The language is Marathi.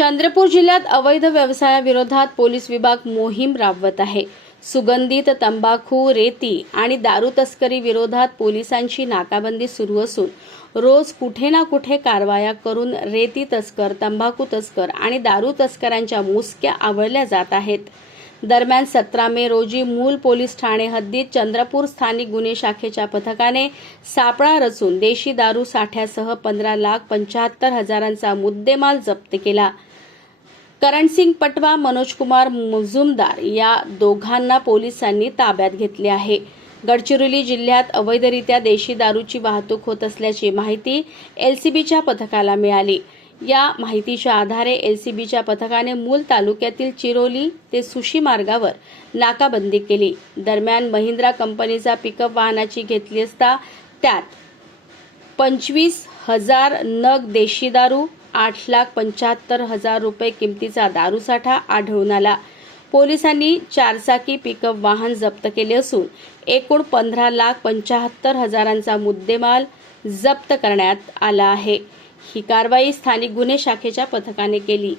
चंद्रपूर जिल्ह्यात अवैध व्यवसायाविरोधात पोलीस विभाग मोहीम राबवत आहे. सुगंधित तंबाखू रेती आणि दारू तस्करी विरोधात पोलिसांची नाकाबंदी सुरू असून रोज कुठे ना कुठे कारवाया करून रेती तस्कर तंबाखू तस्कर आणि दारू तस्करांच्या मुसक्या आवळल्या जात आहेत. दरम्यान सतरा मे रोजी मूल पोलीस ठाणे हद्दीत चंद्रपूर स्थानिक गुन्हे शाखेच्या पथकाने सापळा रचून देशी दारू साठ्यासह पंधरा लाख पंच्याहत्तर हजारांचा मुद्देमाल जप्त केला. करणसिंग पटवा मनोजकुमार मुजुमदार या दोघांना पोलिसांनी ताब्यात घेतले आहे. गडचिरोली जिल्ह्यात अवैधरित्या देशी दारूची वाहतूक होत असल्याची माहिती एलसीबीच्या पथकाला मिळाली. या माहितीच्या आधारे एलसीबीच्या पथकाने मूल तालुक्यातील चिरोली ते सुशी मार्गावर नाकाबंदी केली. दरम्यान महिंद्रा कंपनीचा पिकअप वाहनाची घेतली असता त्यात पंचवीस हजार नग देशी दारू आठ लाख पंच्याहत्तर हजार रुपये किमतीचा दारूसाठा आढळून आला. पोलिसांनी चारचाकी पिकअप वाहन जप्त केले असून एकूण पंधरा लाख पंच्याहत्तर हजारांचा मुद्देमाल जप्त करण्यात आला आहे. ही कारवाई स्थानिक गुन्हे शाखेच्या पथकाने केली.